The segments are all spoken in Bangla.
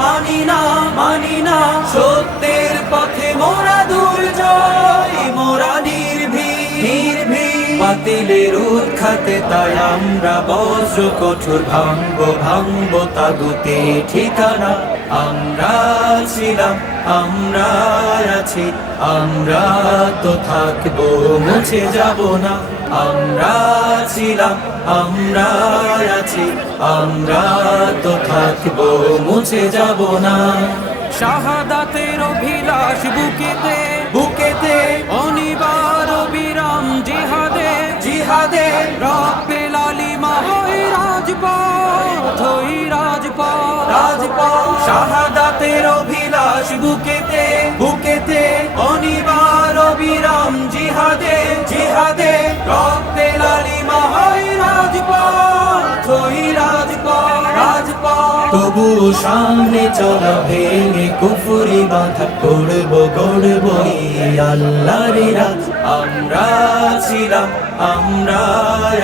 মানি না মানি না। সত্যের পথে মোরা দুর্জয়, মোরা নির্ভীর বাতিলের উৎখাতে তাই আমরা বজ্র কঠোর, ভাঙ্গ ভাঙ্গ তাগুতে ঠিকানা। আমরা ছিলাম আমরা আছি আমরা তো থাকব মুছে যাব না। আমরা ছিলাম আমরা আছি আমরা তো থাকব মুছে যাব না। শাহাদাতের অভিলাষ বুকেতে বুকেতে অনিবার বিরাম জিহাদে জিহাদে রক্তে লালিমা হই রাজপথ হই রাজপথ। রাজপথ। শাহাদাতের অভিলাষ বুকেতে বুকেতে অনিবার অবিরাম জিহাদে জিহাদে রক্তে লালিমা হয় রাজপথ। তবু সামনে ভেঙে কুফুরি আমরা ছিলাম, আমরা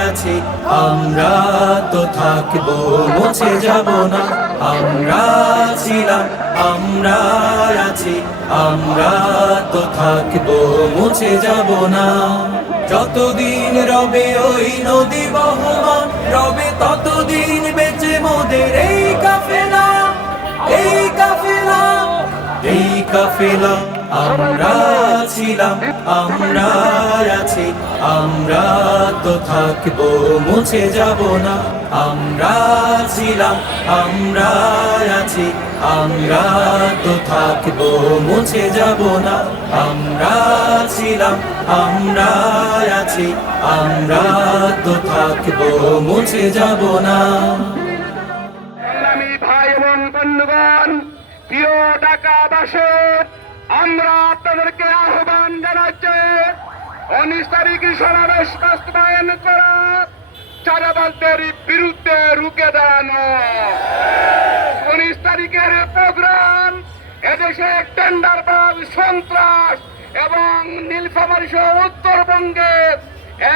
আছি, আমরা তো থাকব, মুছে যাব না। আমরা ছিলাম, আমরা আছি, আমরা তো থাকব, মুছে যাব না। যতদিন রবে ওই নদী বহমান, রবে ততদিন বেঁচে মোদের কাফেলা, আমরা ছিলাম, আমরা আছি, আমরা তো থাকব, মুছে যাব না। আমরা ছিলাম, আমরা আছি, আমরা তো থাকব, মুছে যাব না। আমরা ছিলাম, আমরা আছি, আমরা তো থাকব, মুছে যাব না। ভাই এবং বন্ধুগণ প্রিয় ঢাকাবাসী, আমরা আপনাদেরকে আহ্বান জানাচ্ছি, উনিশ তারিখ সমাবেশ বাস্তবায়ন করা চারাবাসদের বিরুদ্ধে রুখে দাঁড়ানো। উনিশ তারিখের প্রোগ্রাম, এদেশে টেন্ডারবাদ সন্ত্রাস এবং নীলফামারী উত্তরবঙ্গে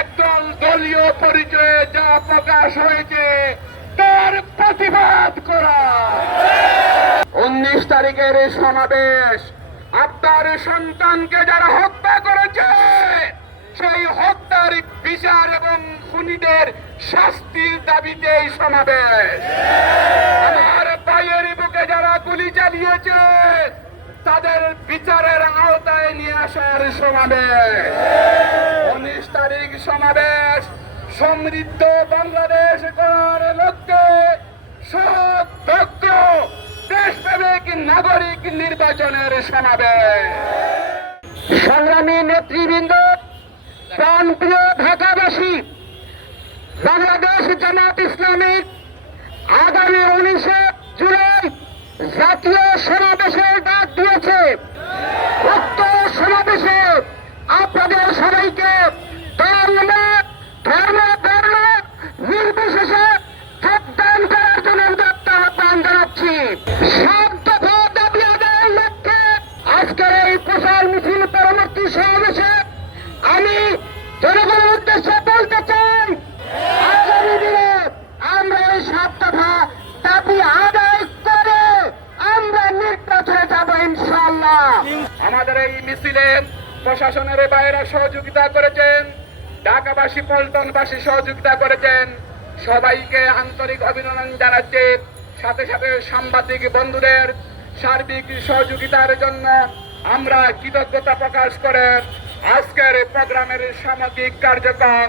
একদল দলীয় পরিচয়ে যা প্রকাশ হয়েছে তার প্রতিবাদ করা। উনিশ তারিখের সমাবেশ আপনার সন্তানকে যারা হত্যা করেছে, সেই হত্যার বিচার এবং খুনিদের শাস্তির দাবিতে এই সমাবেশ। আমার ভাইয়ের বুকে যারা গুলি চালিয়েছে, তাদের বিচারের আওতায় নিয়ে আসার সমাবেশ। উনিশ তারিখ সমাবেশ সমৃদ্ধ বাংলাদেশ করার লক্ষ্যে সৎ, দক্ষ, দেশপ্রেমিক, নাগরিক নির্বাচনের সমাবেশ। সংগ্রামী নেতৃবৃন্দ, প্রাণপ্রিয় ঢাকাবাসী, বাংলাদেশ জামাত ইসলামিক আগামী উনিশে জুলাই জাতীয় সমাবেশের ডাক দিয়েছে। উক্ত সমাবেশে আপনাদের সবাইকে আমাদের এই মিছিলে প্রশাসনের বাইরে সহযোগিতা করেছেন, ঢাকাবাসী, পল্টনবাসী সহযোগিতা করেছেন। সবাইকে আন্তরিক অভিনন্দন জানাচ্ছি। সাথে সাথে সাংবাদিক বন্ধুদের সার্বিক সহযোগিতার জন্য আমরা কৃতজ্ঞতা প্রকাশ করে আজকের প্রোগ্রামের সামগ্রিক কার্যক্রম